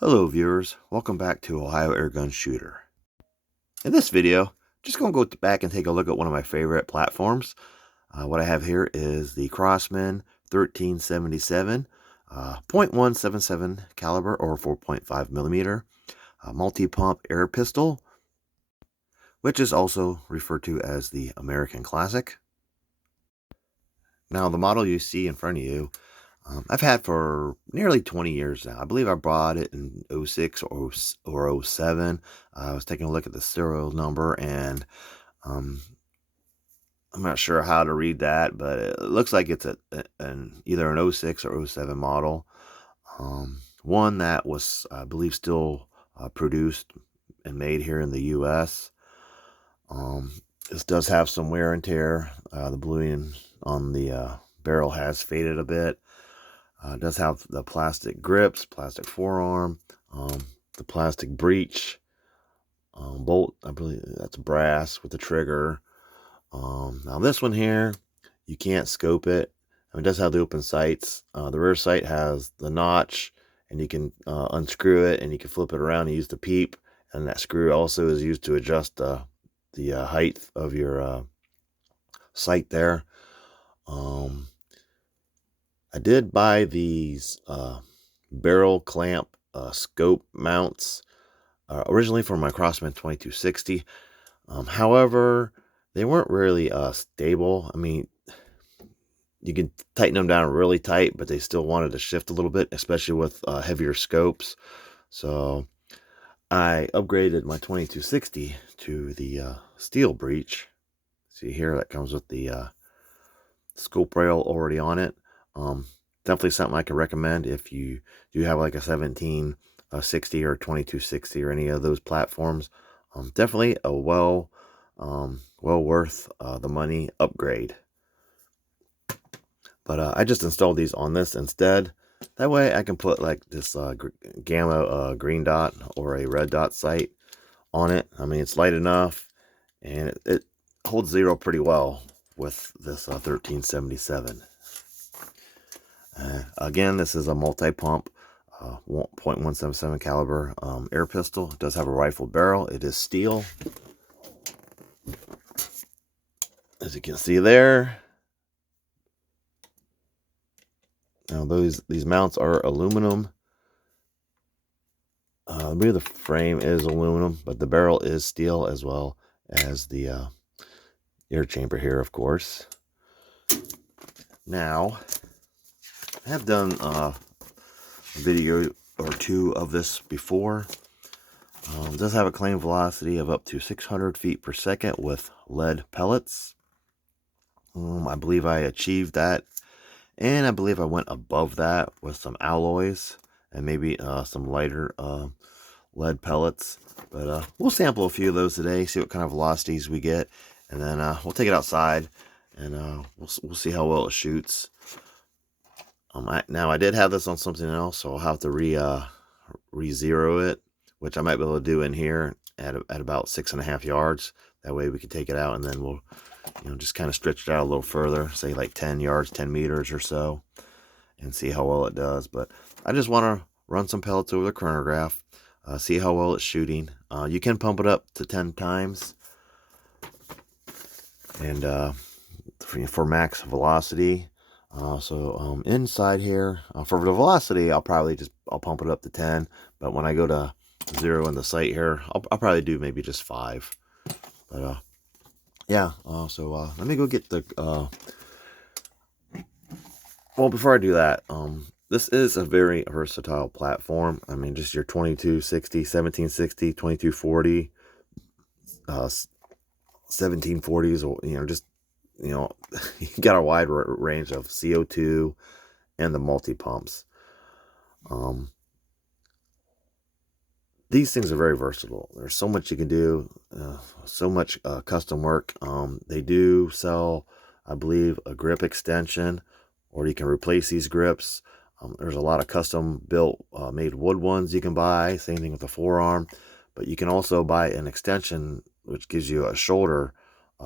Hello viewers, welcome back to Ohio Airgun Shooter. In this video, just going to go back and take a look at one of my favorite platforms. What I have here is the Crosman 1377 .177 caliber or 4.5 millimeter multi-pump air pistol, which is also referred to as the American Classic. Now the model you see in front of you I've had for nearly 20 years now. I believe I bought it in 06 or 07. I was taking a look at the serial number, and I'm not sure how to read that, but it looks like it's either an 06 or 07 model. One that was, I believe, still produced and made here in the U.S. This does have some wear and tear. The bluing on the barrel has faded a bit. It does have the plastic grips, plastic forearm, the plastic breech, bolt, I believe that's brass with the trigger. Now this one here, you can't scope it. It does have the open sights. The rear sight has the notch, and you can unscrew it, and you can flip it around and use the peep. And that screw also is used to adjust the height of your sight there. I did buy these barrel clamp scope mounts originally for my Crosman 2260. However, they weren't really stable. I mean, you can tighten them down really tight, but they still wanted to shift a little bit, especially with heavier scopes. So I upgraded my 2260 to the steel breech. See here, that comes with the scope rail already on it. Definitely something I can recommend if you do have like a 1760 or 2260 or any of those platforms. Definitely a well worth the money upgrade. But I just installed these on this instead. That way I can put like this gamma green dot or a red dot sight on it. I mean, it's light enough, and it holds zero pretty well with this 1377. Again, this is a multi-pump 1.177 caliber air pistol. It does have a rifled barrel. It is steel, as you can see there. Now these mounts are aluminum. I believe the frame is aluminum, but the barrel is steel, as well as the air chamber here, of course. Now, I have done a video or two of this before. It does have a claimed velocity of up to 600 feet per second with lead pellets. I believe I achieved that, and I believe I went above that with some alloys and maybe some lighter lead pellets. But we'll sample a few of those today, see what kind of velocities we get, and then we'll take it outside, and we'll see how well it shoots. Now I did have this on something else, so I'll have to re-zero it, which I might be able to do in here at about 6.5 yards. That way we can take it out, and then we'll just kind of stretch it out a little further, say like 10 yards, 10 meters or so, and see how well it does. But I just want to run some pellets over the chronograph, see how well it's shooting. You can pump it up to 10 times, and for max velocity. So inside here, for the velocity, I'll pump it up to 10. But when I go to 0 in the sight here, I'll probably do maybe just 5. But yeah. So let me go get the. Well, before I do that, this is a very versatile platform. I mean, just your 2260, 1760, 2240, 1740s, or just. You got a wide range of CO2 and the multi-pumps. These things are very versatile. There's so much you can do, so much custom work. They do sell, I believe, a grip extension, or you can replace these grips. There's a lot of custom built made wood ones you can buy. Same thing with the forearm. But you can also buy an extension, which gives you a shoulder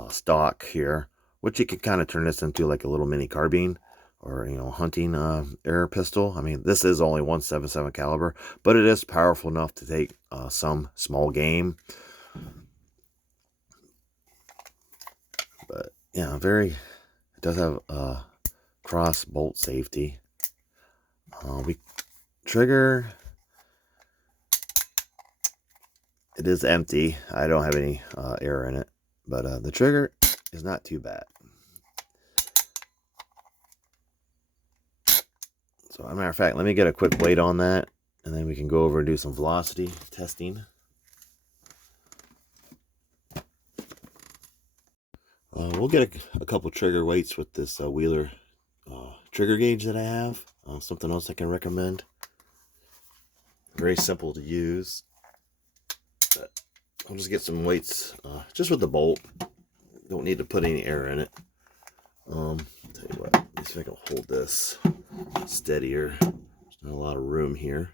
stock here, which you can kind of turn this into like a little mini carbine or hunting air pistol. I mean, this is only 177 caliber, but it is powerful enough to take some small game. But yeah, it does have cross bolt safety. We trigger, it is empty. I don't have any air in it, but the trigger is not too bad. So, as a matter of fact, let me get a quick weight on that, and then we can go over and do some velocity testing. We'll get a couple trigger weights with this Wheeler trigger gauge that I have. Something else I can recommend. Very simple to use. But I'll just get some weights just with the bolt. Don't need to put any air in it. Tell you what, let me see if I can hold this steadier. There's not a lot of room here.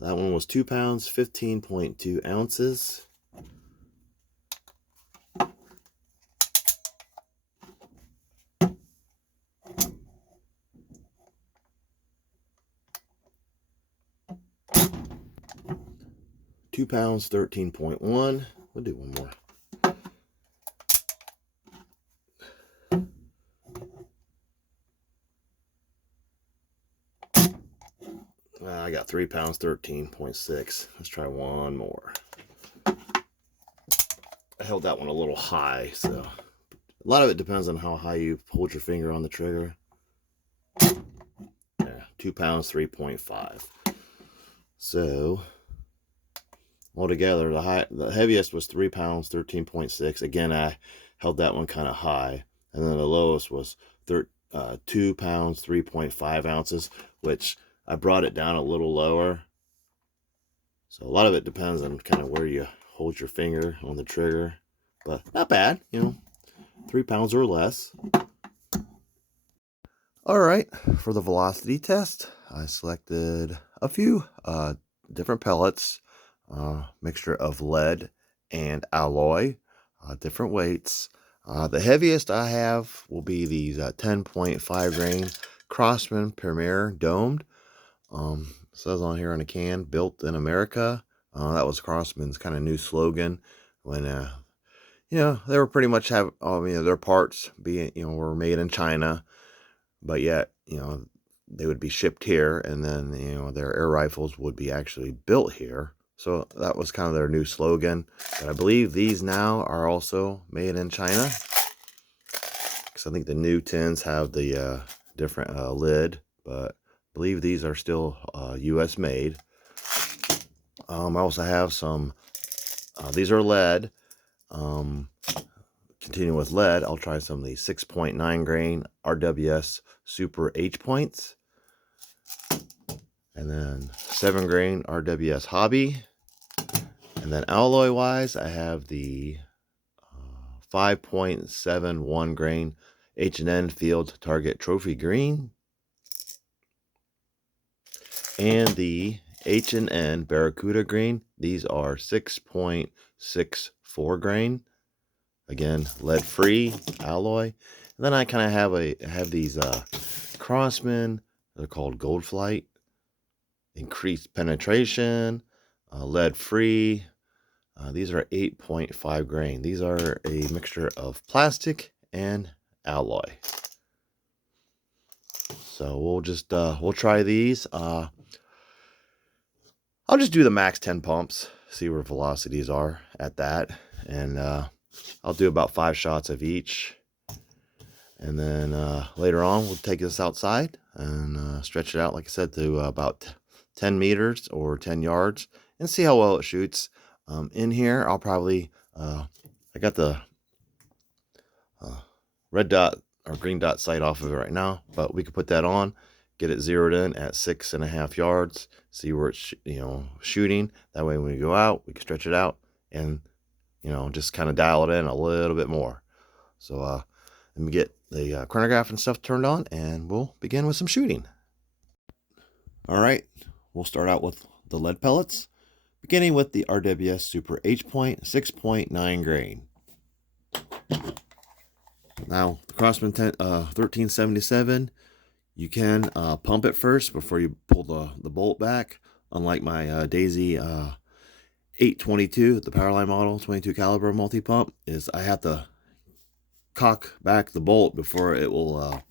That one was 2 pounds, 15.2 ounces. £2, 13.1. We'll do one more. I got 3 pounds, 13.6. Let's try one more. I held that one a little high, so a lot of it depends on how high you hold your finger on the trigger. Yeah, 2 pounds, 3.5. So altogether, the heaviest was 3 pounds, 13.6. Again, I held that one kind of high, and then the lowest was 2 pounds, 3.5 ounces, which I brought it down a little lower. So a lot of it depends on kind of where you hold your finger on the trigger, but not bad, 3 pounds or less. All right, for the velocity test, I selected a few different pellets, mixture of lead and alloy, different weights. The heaviest I have will be these 10.5 grain Crosman Premier domed. Says on here on the can, built in America. That was Crosman's kind of new slogan when they were pretty much have their parts being were made in China, but yet they would be shipped here, and then their air rifles would be actually built here. So that was kind of their new slogan. But I believe these now are also made in China, because I think the new tins have the different lid, but I believe these are still US made. I also have some, these are lead. Continuing with lead, I'll try some of these 6.9 grain RWS Super H points. And then 7 grain RWS Hobby. And then alloy wise, I have the 5.71 grain H&N Field Target Trophy Green. And the H&N Baracuda Green. These are 6.64 grain. Again, lead free alloy. And then I kind of have these Crosman. They're called Gold Flight. Increased penetration, lead free. These are 8.5 grain. These are a mixture of plastic and alloy. So we'll try these. I'll just do the max 10 pumps, see where velocities are at that, and I'll do about 5 shots of each. And then later on, we'll take this outside and stretch it out, like I said, to about 10 meters or 10 yards and see how well it shoots. In here, I'll probably, I got the red dot or green dot sight off of it right now, but we could put that on, get it zeroed in at 6.5 yards, see where it's, shooting. That way when we go out, we can stretch it out and, just kind of dial it in a little bit more. So let me get the chronograph and stuff turned on, and we'll begin with some shooting. All right, we'll start out with the lead pellets, beginning with the RWS Super H Point 6.9 grain. Now, the Crosman 1377, you can pump it first before you pull the bolt back. Unlike my Daisy 822, the Powerline model, 22 caliber multi-pump, is I have to cock back the bolt before it will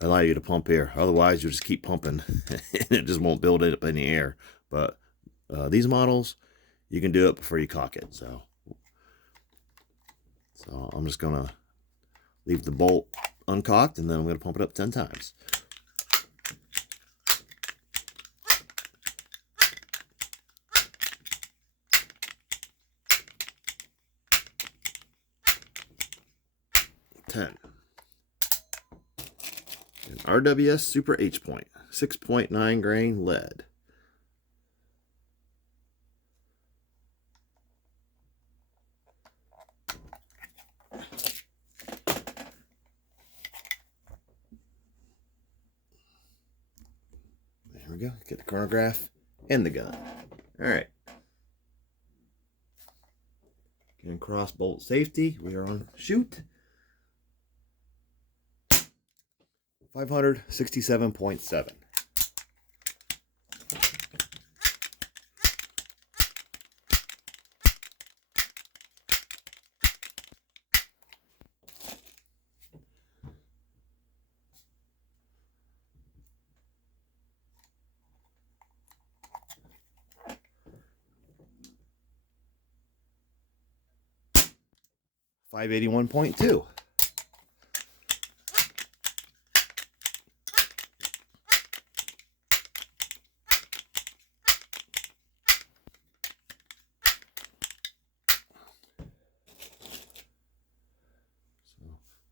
allow you to pump air. Otherwise, you'll just keep pumping and it just won't build it up in the air. But these models, you can do it before you cock it. So I'm just gonna leave the bolt uncocked, and then I'm gonna pump it up 10 times. An RWS Super H point, 6.9 grain lead. There we go. Get the chronograph and the gun. All right. Again, cross bolt safety. We are on shoot. 567.7. $581.2.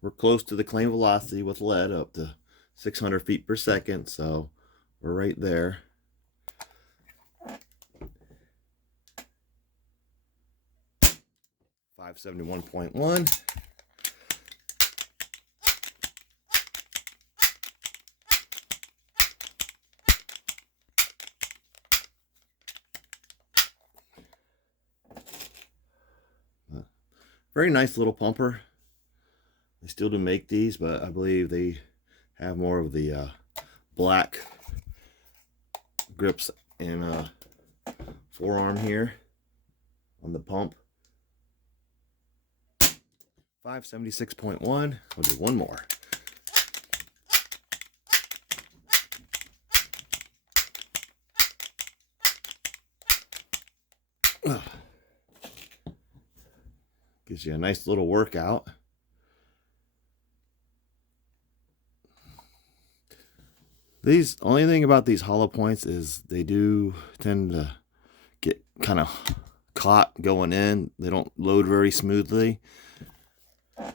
We're close to the claim velocity with lead, up to 600 feet per second, so we're right there. $571.1. Very nice little pumper. They still do make these, but I believe they have more of the black grips and forearm here on the pump. 576.1. We'll do one more. Gives you a nice little workout. These, only thing about these hollow points is they do tend to get kind of caught going in. They don't load very smoothly,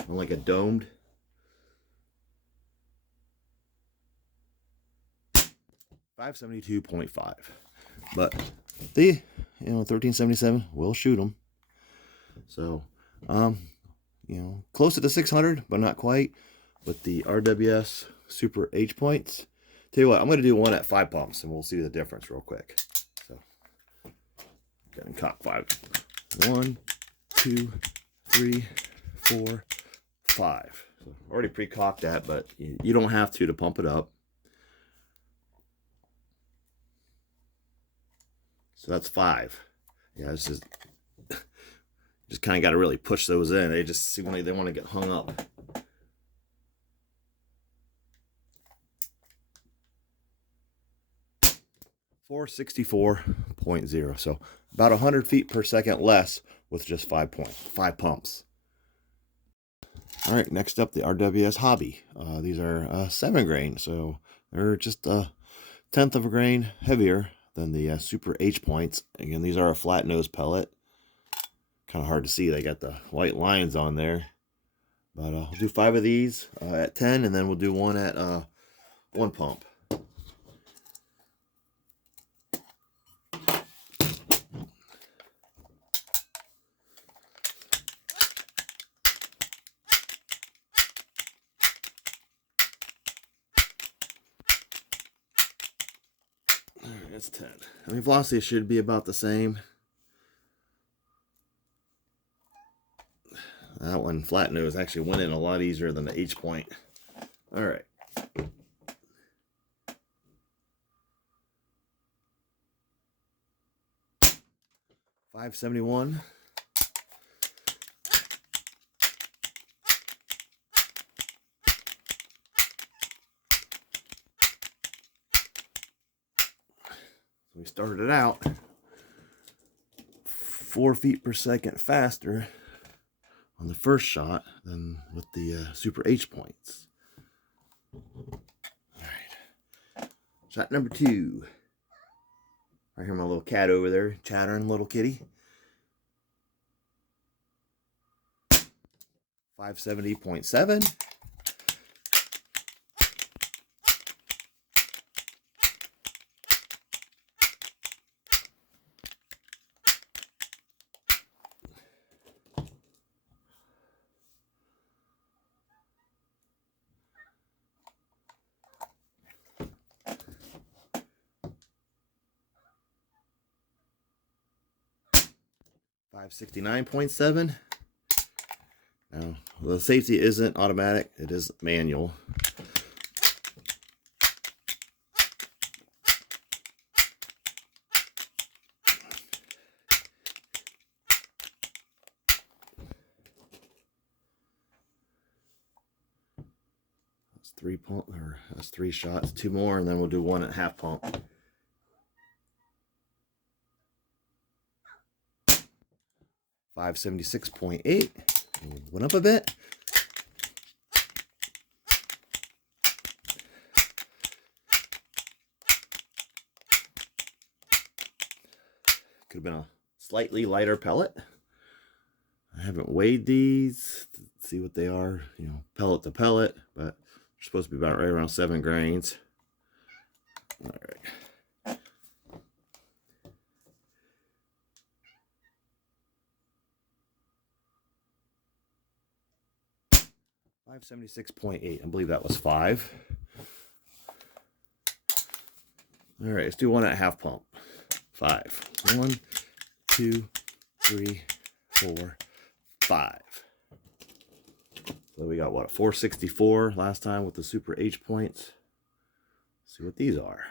like a domed. 572.5. But the 1377 will shoot them. So close to the 600, but not quite. But the RWS Super H points. Tell you what, I'm going to do one at 5 pumps, and we'll see the difference real quick. So, getting cock 5. 1, 2, 3, 4, 5. So already pre-cocked that, but you don't have to pump it up. So that's 5. Yeah, this is just kind of got to really push those in. They just seem like they want to get hung up. $464.0. So about 100 feet per second less with just 5 pumps. All right, next up, the RWS Hobby. These are 7 grain, so they're just a 1/10 of a grain heavier than the Super H points. Again, these are a flat nose pellet. Kind of hard to see. They got the white lines on there. But I'll do 5 of these at 10, and then we'll do one at 1 pump. Alright, that's 10. I mean, velocity should be about the same. That one flat nose actually went in a lot easier than the H point. All right. .571. We started it out 4 feet per second faster on the first shot than with the Super H points. All right, shot number 2. I hear my little cat over there chattering, little kitty. 570.7. .569.7. Now, the safety isn't automatic, it is manual. That's 3 pump, or that's 3 shots, 2 more, and then we'll do 1 at half pump. .576.8. Went up a bit. Could have been a slightly lighter pellet. I haven't weighed these to see what they are, you know, pellet to pellet, but they're supposed to be about right around 7 grains. All right. .576.8. I believe that was 5. All right, let's do 1 at half pump. 5. 1, 2, 3, 4, 5. So we got what, 464 last time with the Super H points. Let's see what these are.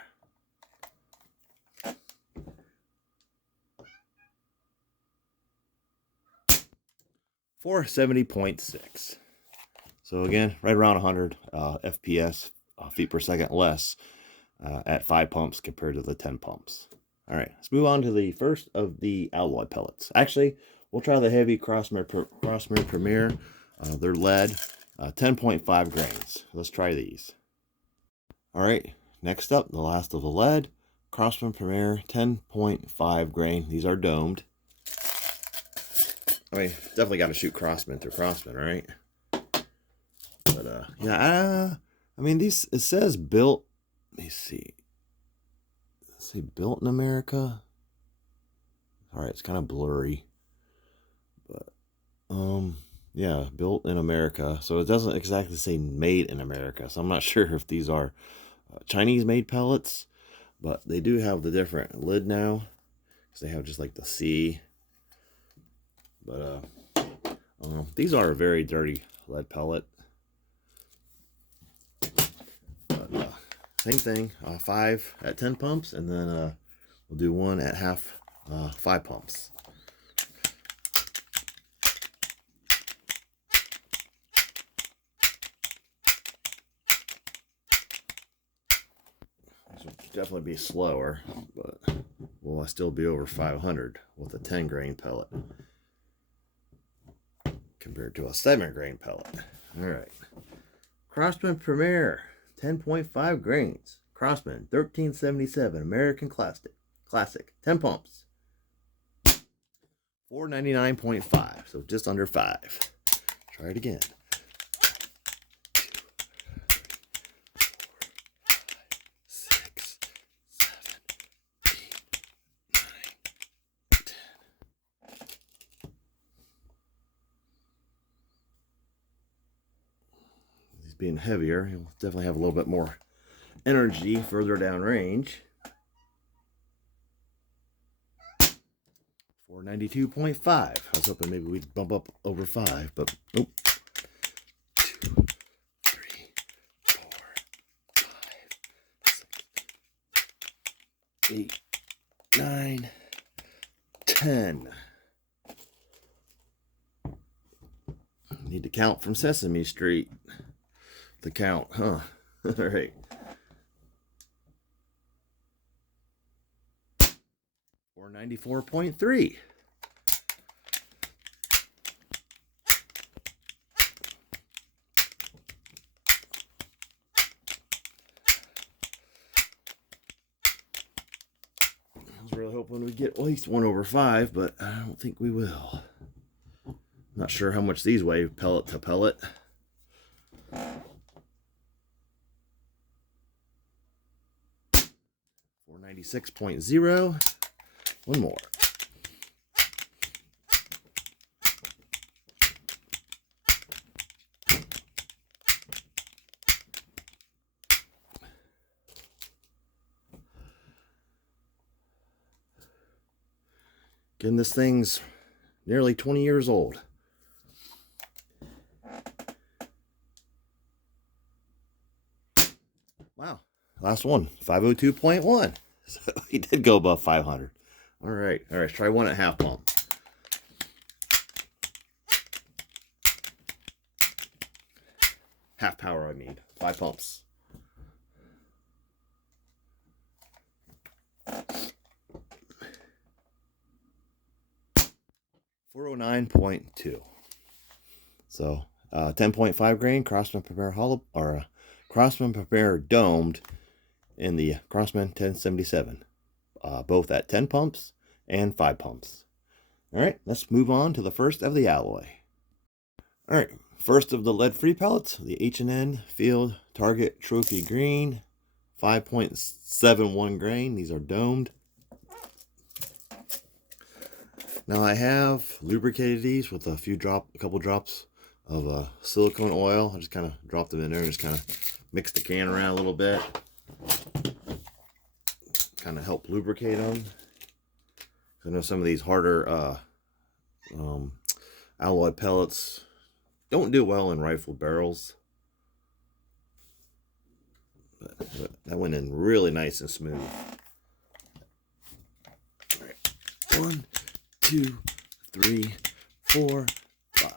470.6. So again, right around 100 FPS, feet per second less at 5 pumps compared to the 10 pumps. All right, let's move on to the first of the alloy pellets. Actually, we'll try the heavy Crosman Premier. They're lead, 10.5 grains. Let's try these. All right, next up, the last of the lead, Crosman Premier, 10.5 grain. These are domed. I mean, definitely got to shoot Crosman through Crosman, right? But yeah, I mean, these, it says built. Let me see. Let's see, built in America. All right, it's kind of blurry, but yeah, built in America. So it doesn't exactly say made in America. So I'm not sure if these are Chinese-made pellets, but they do have the different lid now, because they have just like the C. But these are a very dirty lead pellet. But, same thing, 5 at 10 pumps, and then we'll do 1 at half 5 pumps. This will definitely be slower, but will I still be over 500 with a 10 grain pellet compared to a 7 grain pellet. All right, Crosman Premier, 10.5 grains. Crosman 1377 American Classic 10 pumps. 499.5, so just under 5. Try it again. 6, 7, 8, 9, 10. He's being heavier. He'll definitely have a little bit more energy further down range. 492.5. I was hoping maybe we'd bump up over 5, but nope. 2, 3, 4, 5, 6, 8, 9, 10. Need to count from Sesame Street. The count, huh? All right. 494.3. I was really hoping we'd get at least 1 over 5, but I don't think we will. Not sure how much these weigh pellet to pellet. 496.0. One more. Again, this thing's nearly 20 years old. Wow. Last one, 502.1. So he did go above 500. All right. All right. Let's try one at half pump. Half power I need. 5 pumps. $409.2. So 10.5 grain Crosman Prepare hollow or Crosman Prepare domed in the Crosman 1077. Both at 10 pumps and 5 pumps. All right, let's move on to the first of the alloy. All right, first of the lead-free pellets, the H&N Field Target Trophy Green, 5.71 grain. These are domed. Now I have lubricated these with a couple drops of silicone oil. I just kind of dropped them in there and just kind of mixed the can around a little bit. Kind of help lubricate them. I know some of these harder alloy pellets don't do well in rifled barrels. But that went in really nice and smooth. All right. 1, 2, 3, 4, 5,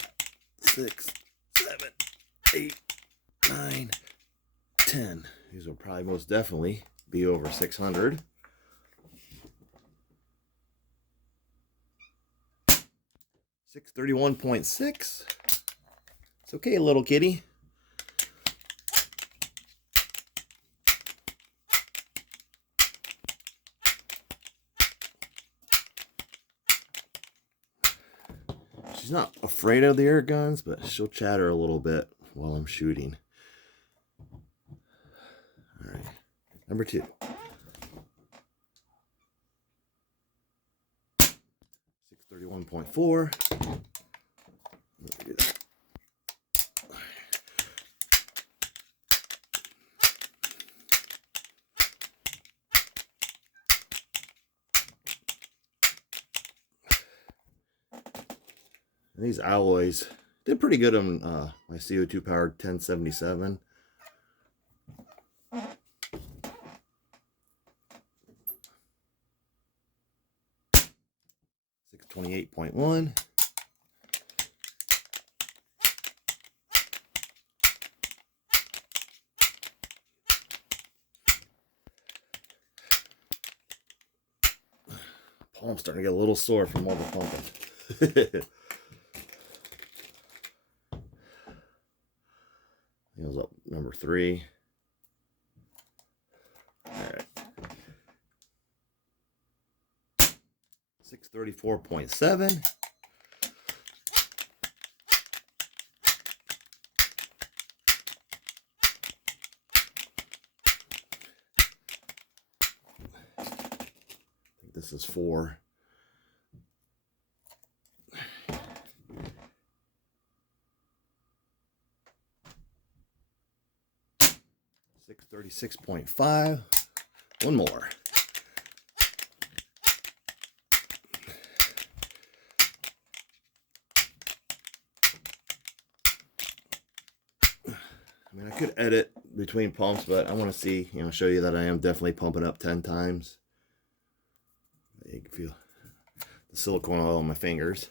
6, 7, 8, 9, 10. These will probably most definitely be over 600. 631.6. It's okay, little kitty. She's not afraid of the air guns, but she'll chatter a little bit while I'm shooting. All right, number 2. 631.4. And these alloys did pretty good on my CO2 powered 1077. $628.1. Palm's starting to get a little sore from all the pumping. It was up number 3. All right. 634.7. I think this is 4. 636.5. One more. I mean, I could edit between pumps, but I want to see, show you that I am definitely pumping up 10 times. You can feel the silicone oil on my fingers.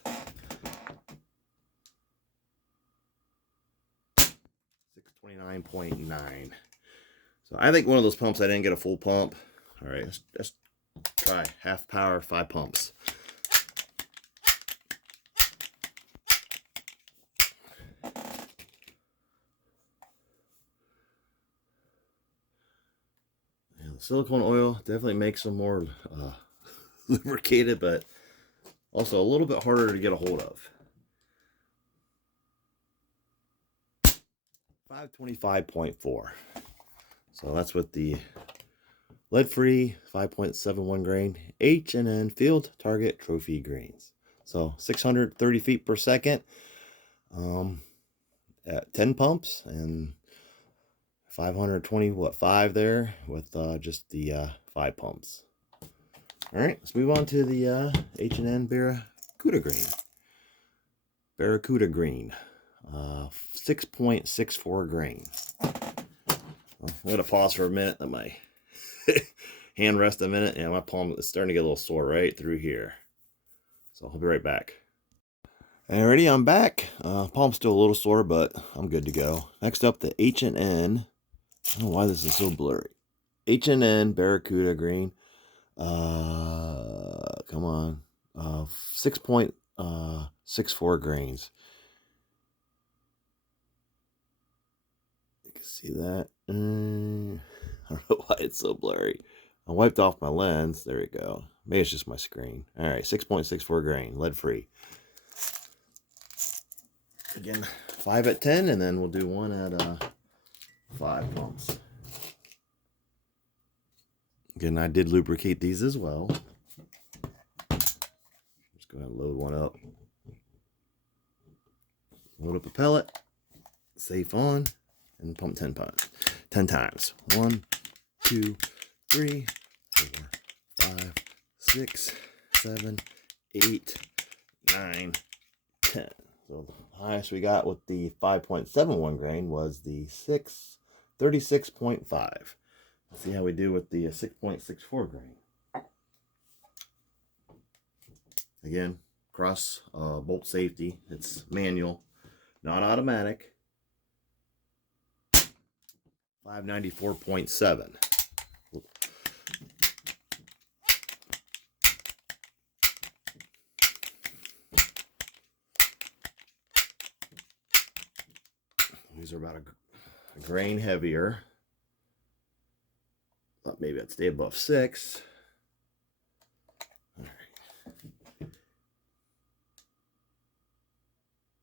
629.9. So I think one of those pumps I didn't get a full pump. All right, let's try half power, 5 pumps. Yeah, the silicone oil definitely makes them more lubricated, but also a little bit harder to get a hold of. 525.4. So that's with the lead-free 5.71 grain H&N Field Target Trophy grains. So 630 feet per second at 10 pumps and 520 5 there with just the 5 pumps. All right, let's move on to the H&N Baracuda grain. Baracuda green, 6.64 grain. I'm gonna pause for a minute. Let my hand rest a minute. Yeah, my palm is starting to get a little sore right through here. So I'll be right back. Alrighty, I'm back. Palm's still a little sore, but I'm good to go. Next up, the H&N. I don't know why this is so blurry. H&N Baracuda green. Come on. 6.64 grains. You can see that. I don't know why it's so blurry. I wiped off my lens. There we go. Maybe it's just my screen. All right, 6.64 grain, lead free. Again, 5 at 10, and then we'll do 1 at 5 pumps. Again, I did lubricate these as well. Just go ahead and load one up. Load up a pellet, safe on, and pump 10 times. 1, 2, 3, 4, 5, 6, 7, 8, 9, 10. So the highest we got with the 5.71 grain was the 636.5. Let's see how we do with the 6.64 grain. Again, cross bolt safety. It's manual, not automatic. 594.7. These are about a grain heavier. Thought maybe I'd stay above 6. All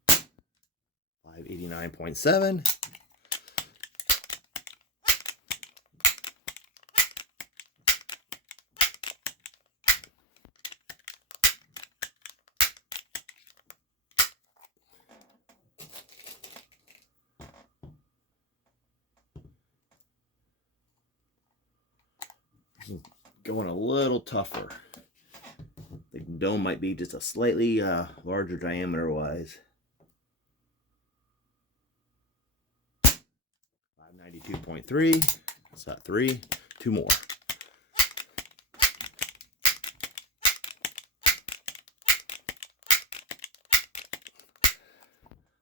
right. 589.7. Going a little tougher. The dome might be just a slightly larger diameter wise. 592.3. That's that 3. 2 more.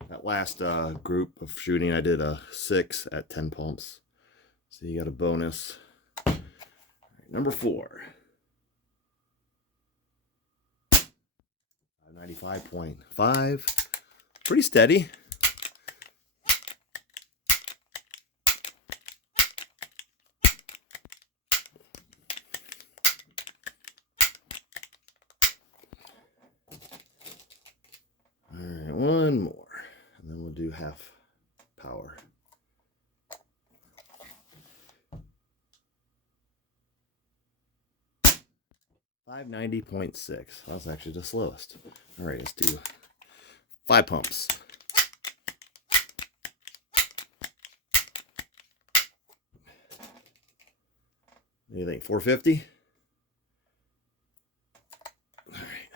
That last group of shooting, I did a 6 at 10 pumps. So you got a bonus. All right, number 4. 595.5. Pretty steady. All right, 1 more, and then we'll do half power. 590.6. That's actually the slowest. All right, let's do 5 pumps. What do you think? 450? All right.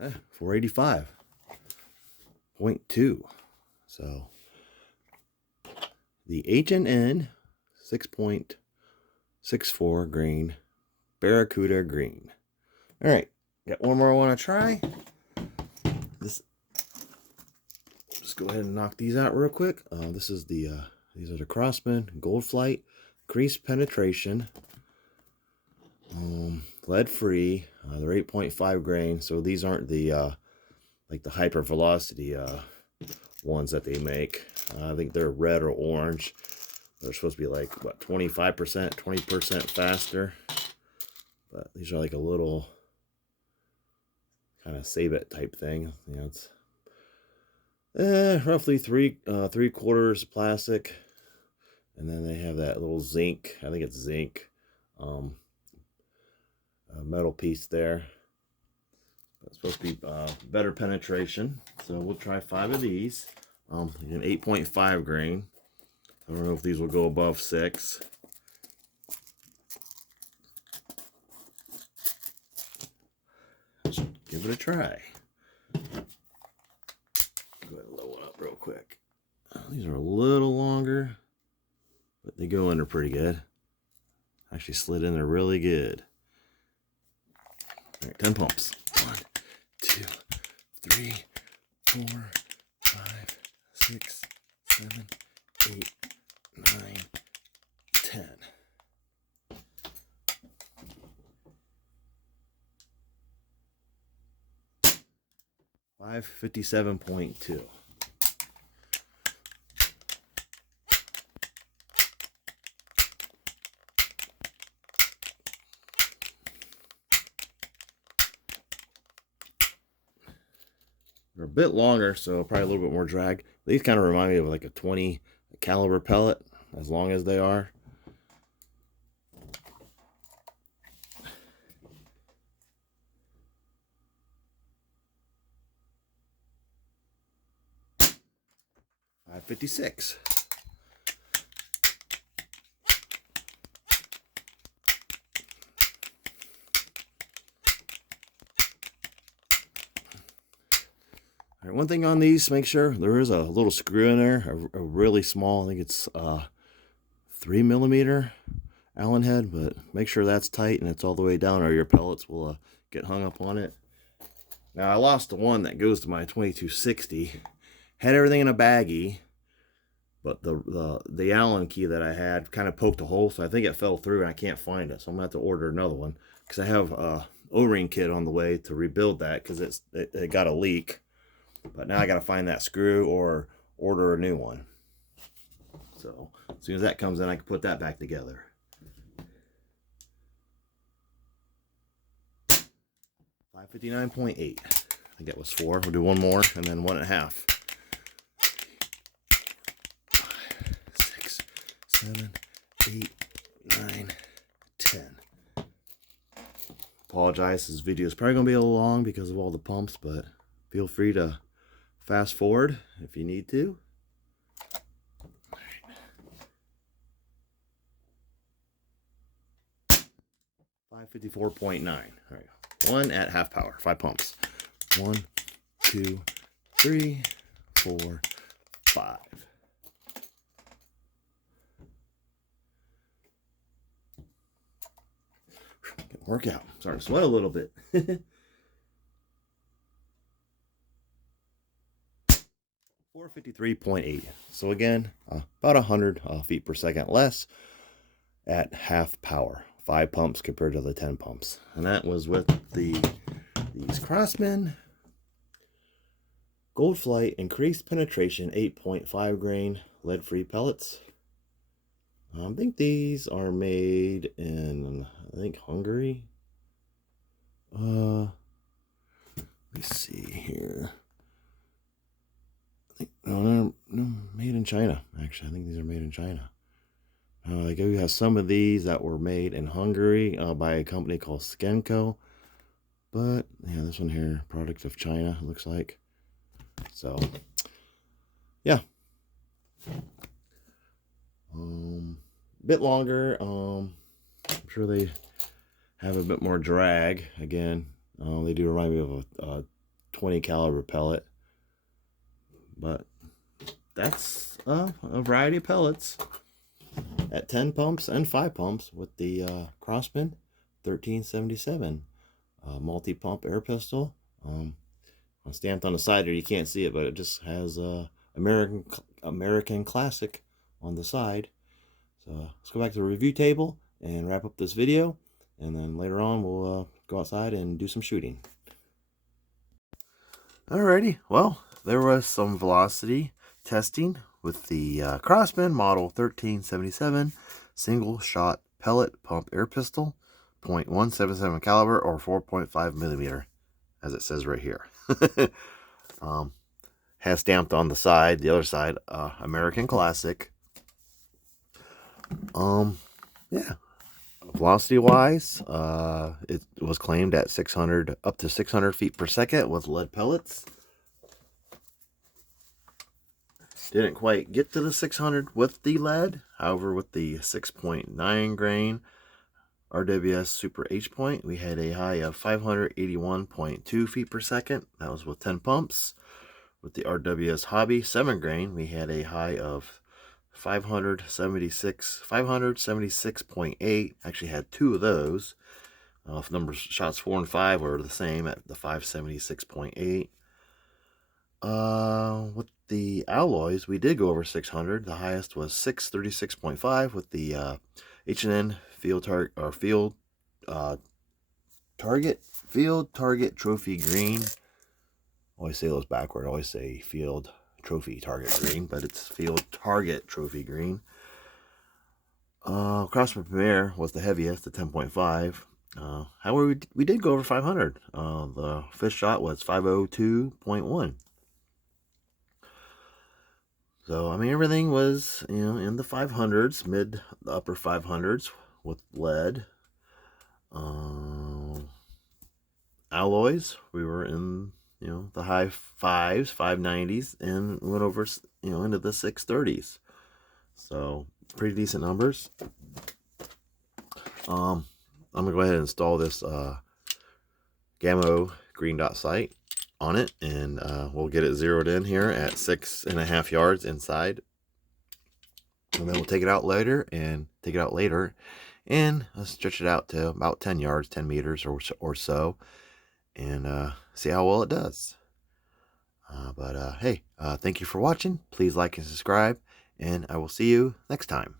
485.2. So the H&N 6.64 grain Baracuda green. All right, got one more I want to try. Just go ahead and knock these out real quick. This is these are the Crosman Gold Flight Increased Penetration, lead free. They're 8.5 grain, so these aren't the like the hyper velocity ones that they make. I think they're red or orange. They're supposed to be like what, 25%, 20% faster. But these are like a little kind of save it type thing. You know, it's roughly three quarters plastic, and then they have that little zinc. I think it's zinc, metal piece there. It's supposed to be better penetration. So we'll try 5 of these. An 8.5 grain. I don't know if these will go above 6. Let's give it a try. Go ahead and load one up real quick. These are a little longer, but they go in there pretty good. Actually slid in there really good. All right, 10 pumps. 1, 2, 3, 4, 5, 6, 7, 8, 9, 10. 557.2. They're a bit longer, so probably a little bit more drag. These kind of remind me of like a 20 caliber pellet, as long as they are. $5.56. All right, one thing on these, make sure there is a little screw in there, a really small, I think it's 3mm Allen head, but make sure that's tight and it's all the way down, or your pellets will get hung up on it. Now I lost the one that goes to my 2260. Had everything in a baggie, but the Allen key that I had kind of poked a hole, so I think it fell through and I can't find it. So I'm gonna have to order another one, because I have a O-ring kit on the way to rebuild that, because it got a leak. But now I got to find that screw or order a new one. So as soon as that comes in, I can put that back together. 559.8. I think that was 4. We'll do one more and then 1.5. 5, 6, 7, 8, 9, 10. Apologize, this video is probably going to be a little long because of all the pumps, but feel free to fast forward if you need to. 554.9. All right, one at half power, 5 pumps. 1, 2, 3, 4, 5. Workout. Starting to sweat a little bit. 453.8. So again, about 100 feet per second less at half power. 5 pumps compared to the 10 pumps. And that was with these Crosman Gold Flight Increased Penetration 8.5 grain lead-free pellets. I think these are made in, Hungary. Let me see here. No, made in China. Actually, I think these are made in China. I do have some of these that were made in Hungary by a company called Skenco. But yeah, this one here, product of China, it looks like. So yeah, bit longer. I'm sure they have a bit more drag. Again, they do remind me of a .20 caliber pellet. But that's a variety of pellets at 10 pumps and 5 pumps with the Crosman 1377 multi-pump air pistol. Stamped on the side here, you can't see it, but it just has American Classic on the side. So let's go back to the review table and wrap up this video, and then later on we'll go outside and do some shooting. Alrighty, well, there was some velocity testing with the Crosman model 1377 single shot pellet pump air pistol, .177 caliber or 4.5 millimeter, as it says right here. Has stamped on the side, the other side, American Classic. Yeah, velocity wise, it was claimed at 600 up to 600 feet per second with lead pellets. Didn't quite get to the 600 with the lead. However, with the 6.9 grain RWS Super H point, we had a high of 581.2 feet per second. That was with 10 pumps. With the RWS Hobby 7 grain, we had a high of 576.8. Actually had 2 of those. If numbers shots 4 and 5 were the same at the 576.8. With the alloys, we did go over 600. The highest was 636.5 with the H&N field target trophy green. Always say those backward. I always say field trophy target green, but it's field target trophy green. Crosman Premier was the heaviest at 10.5. However, we did go over 500. The fifth shot was 502.1. So I mean, everything was, you know, in the 500s, mid the upper 500s with lead. Alloys, we were in, you know, the high 5s, 590s, and went over, you know, into the 630s. So pretty decent numbers. I'm gonna go ahead and install this Gammo green dot sight on it, and we'll get it zeroed in here at 6.5 yards inside, and then we'll take it out later and stretch it out to about 10 yards, 10 meters or so, and see how well it does. Hey, thank you for watching. Please like and subscribe, and I will see you next time.